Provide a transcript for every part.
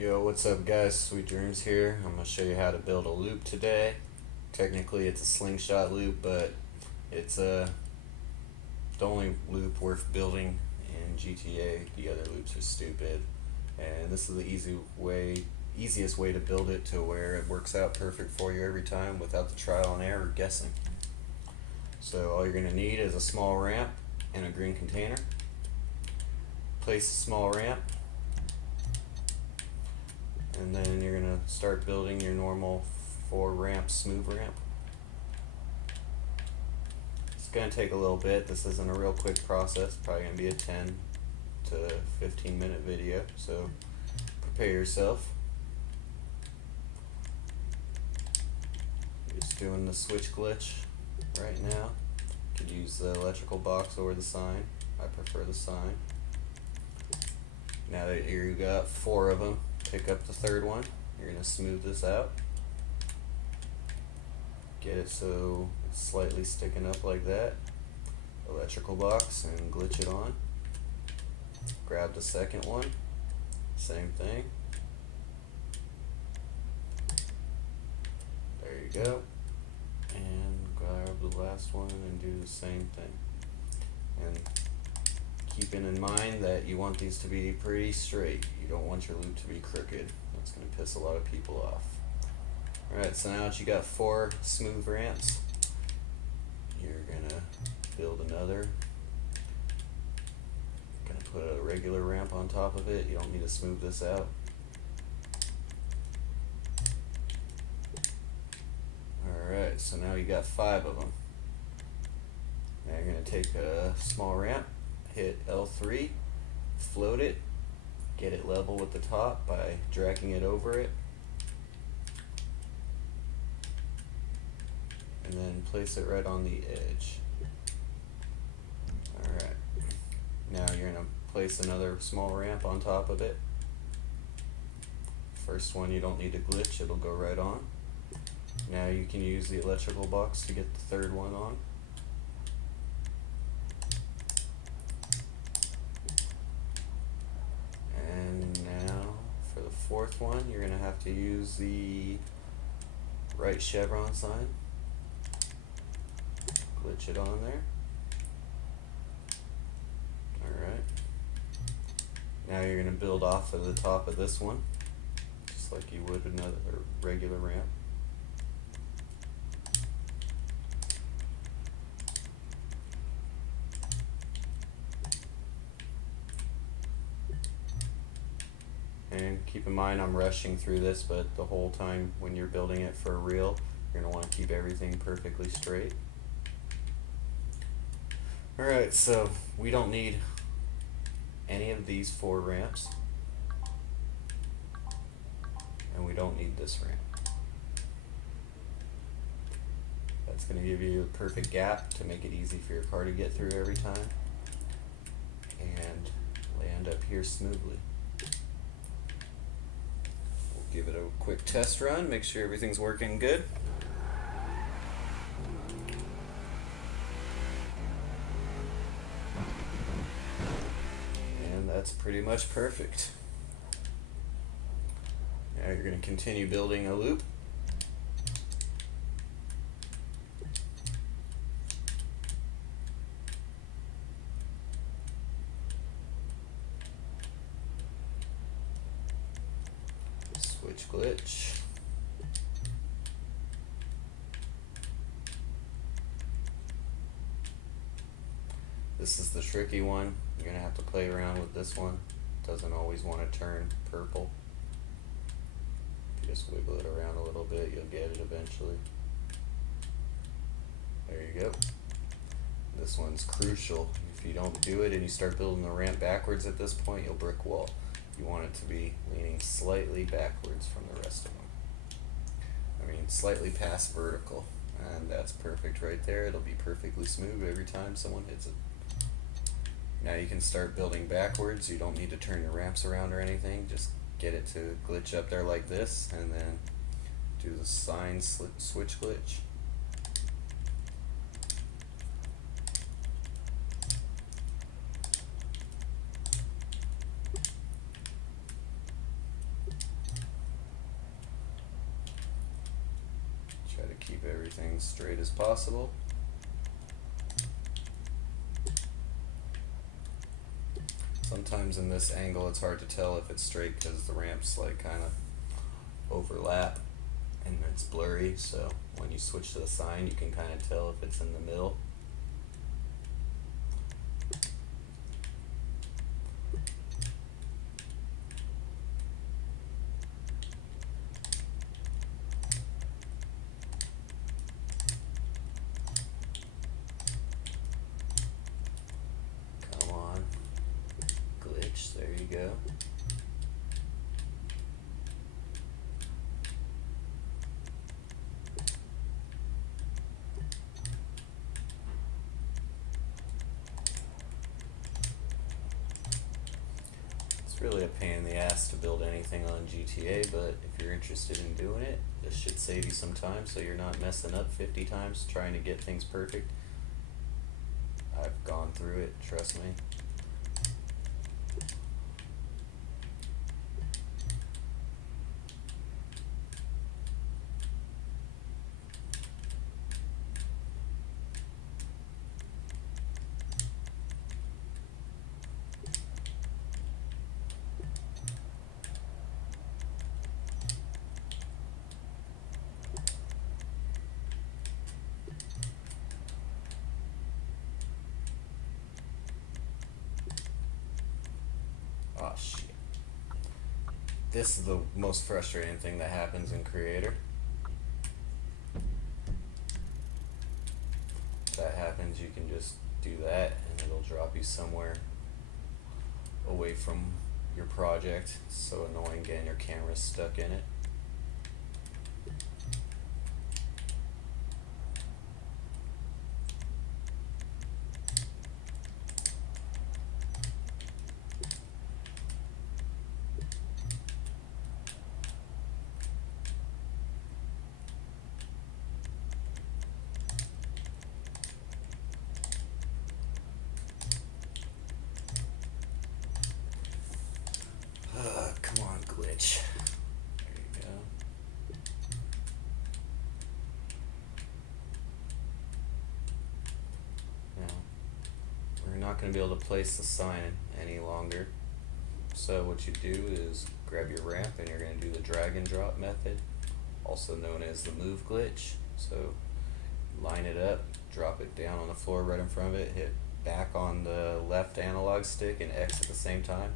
Yo, what's up guys? Sweet Dreams here. I'm going to show you how to build a loop today. Technically it's a slingshot loop, but it's the only loop worth building in GTA. The other loops are stupid. And this is the easiest way to build it to where it works out perfect for you every time without the trial and error guessing. So all you're going to need is a small ramp and a green container. Place a small ramp, and then you're going to start building your normal 4 ramp smooth ramp. It's going to take a little bit. This isn't a real quick process. Probably going to be a 10 to 15 minute video, so prepare yourself. Just doing the switch glitch right now. You could use the electrical box or the sign. I prefer the sign. Now that you got 4 of them, pick up the 3rd one. You're going to smooth this out. Get it so it's slightly sticking up like that. Electrical box and glitch it on. Grab the 2nd one. Same thing. There you go. And grab the last one and do the same thing. And keeping in mind that you want these to be pretty straight. You don't want your loop to be crooked. That's going to piss a lot of people off. Alright, so now that you got 4 smooth ramps, you're going to build another. Going to put a regular ramp on top of it. You don't need to smooth this out. Alright, so now you got 5 of them. Now you're going to take a small ramp, hit L3, float it, get it level with the top by dragging it over it, and then place it right on the edge. Alright, now you're going to place another small ramp on top of it. First one you don't need to glitch, it'll go right on. Now you can use the electrical box to get the 3rd one on. And now for the 4th one, you're going to have to use the right chevron sign. Glitch it on there. Alright. Now you're going to build off of the top of this one, just like you would another regular ramp. And keep in mind I'm rushing through this, but the whole time when you're building it for real, you're going to want to keep everything perfectly straight. Alright, so we don't need any of these 4 ramps, and we don't need this ramp. That's going to give you a perfect gap to make it easy for your car to get through every time and land up here smoothly. Give it a quick test run, make sure everything's working good. And that's pretty much perfect. Now you're going to continue building a loop. Switch glitch. This is the tricky one. You're going to have to play around with this one. It doesn't always want to turn purple. If you just wiggle it around a little bit, you'll get it eventually. There you go. This one's crucial. If you don't do it and you start building the ramp backwards at this point, you'll brick wall. You want it to be leaning slightly backwards from the rest of them. I mean, slightly past vertical. And that's perfect right there. It'll be perfectly smooth every time someone hits it. Now you can start building backwards. You don't need to turn your ramps around or anything. Just get it to glitch up there like this, and then do the sign switch glitch. everything straight as possible. Sometimes in this angle it's hard to tell if it's straight because the ramps like kind of overlap and it's blurry, so when you switch to the sign you can kind of tell if it's in the middle. Come on, glitch, there you go. Really a pain in the ass to build anything on GTA, but if you're interested in doing it, this should save you some time so you're not messing up 50 times trying to get things perfect. I've gone through it, trust me. Oh shit. This is the most frustrating thing that happens in Creator. If that happens, you can just do that and it'll drop you somewhere away from your project. It's so annoying getting your camera stuck in it. Come on, glitch. There you go. Now, we're not going to be able to place the sign any longer. So what you do is grab your ramp and you're going to do the drag and drop method, also known as the move glitch. So line it up, drop it down on the floor right in front of it, hit back on the left analog stick and X at the same time.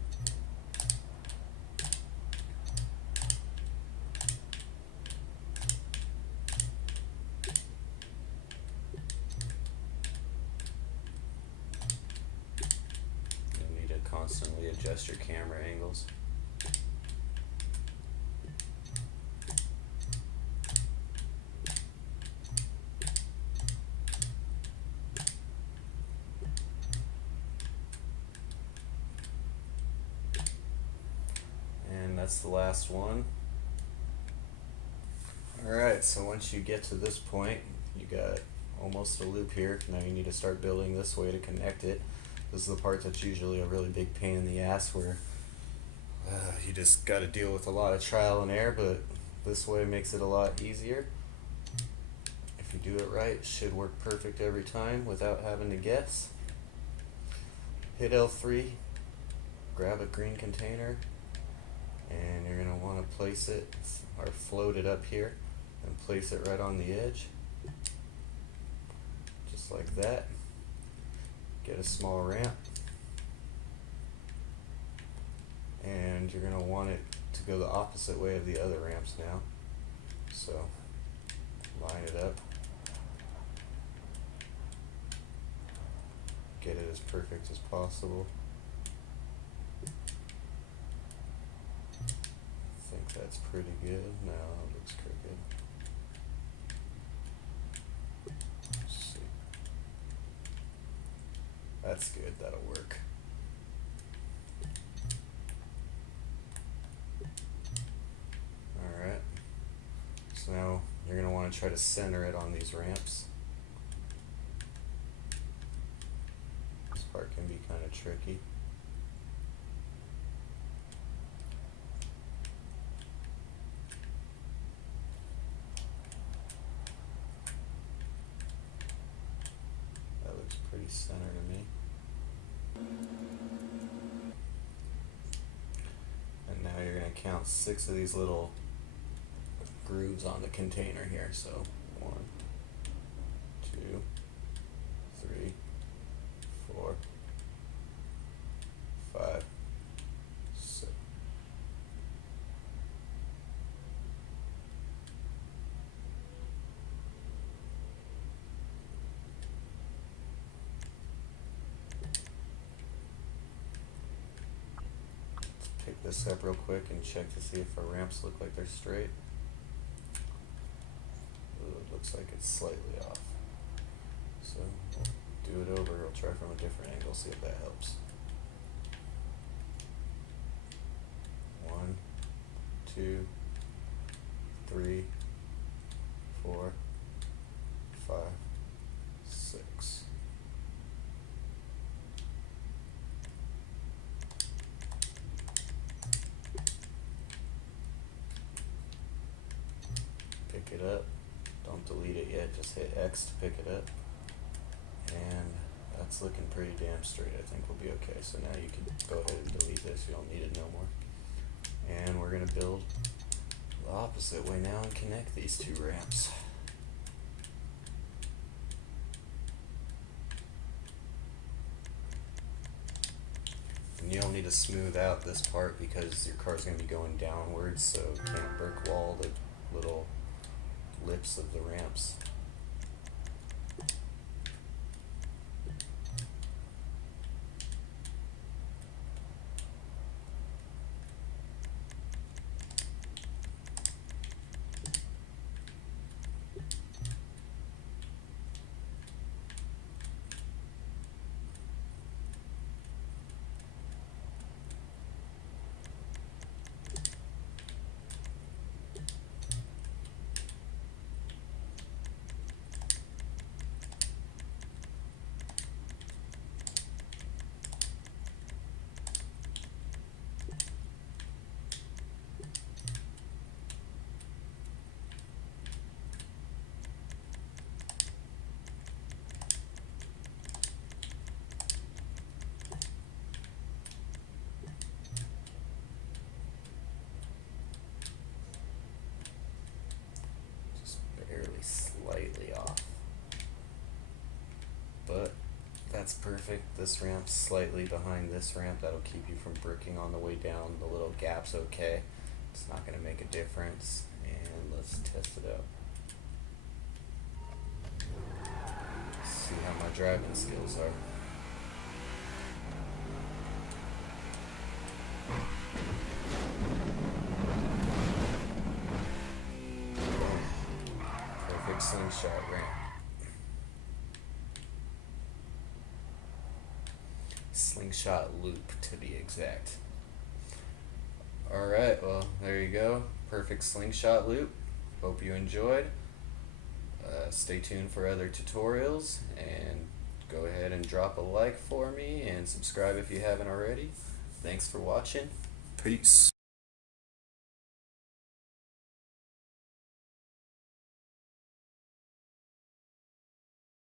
Constantly adjust your camera angles. And that's the last one. Alright, so once you get to this point, you got almost a loop here. Now you need to start building this way to connect it. This is the part that's usually a really big pain in the ass where you just got to deal with a lot of trial and error, but this way makes it a lot easier. If you do it right, it should work perfect every time without having to guess. Hit L3, grab a green container, and you're going to want to place it or float it up here and place it right on the edge. Just like that. Get a small ramp, and you're going to want it to go the opposite way of the other ramps now. So line it up, get it as perfect as possible. I think that's pretty good. No, it looks crooked. That's good, that'll work. Alright, so now you're going to want to try to center it on these ramps. This part can be kind of tricky. center to me. And now you're going to count 6 of these little grooves on the container here. So 1, 2, 3, 4, 5, 6. Pick this up real quick and check to see if our ramps look like they're straight. Ooh, it looks like it's slightly off. So we'll do it over. We'll try from a different angle, see if that helps. 1, 2, 3, 4, 5, 6. Pick it up. Don't delete it yet, just hit X to pick it up. And that's looking pretty damn straight. I think we'll be okay. So now you can go ahead and delete this. You don't need it no more. And we're going to build the opposite way now and connect these 2 ramps. And you don't need to smooth out this part because your car's going to be going downwards, so you can't brick wall the little lips of the ramps. Slightly off, but that's perfect. This ramp's slightly behind this ramp. That'll keep you from bricking on the way down. The little gap's okay. It's not going to make a difference. And let's test it out. See how my driving skills are. Slingshot ramp. Slingshot loop to be exact. Alright, well there you go. Perfect slingshot loop. Hope you enjoyed. Stay tuned for other tutorials and go ahead and drop a like for me and subscribe if you haven't already. Thanks for watching. Peace.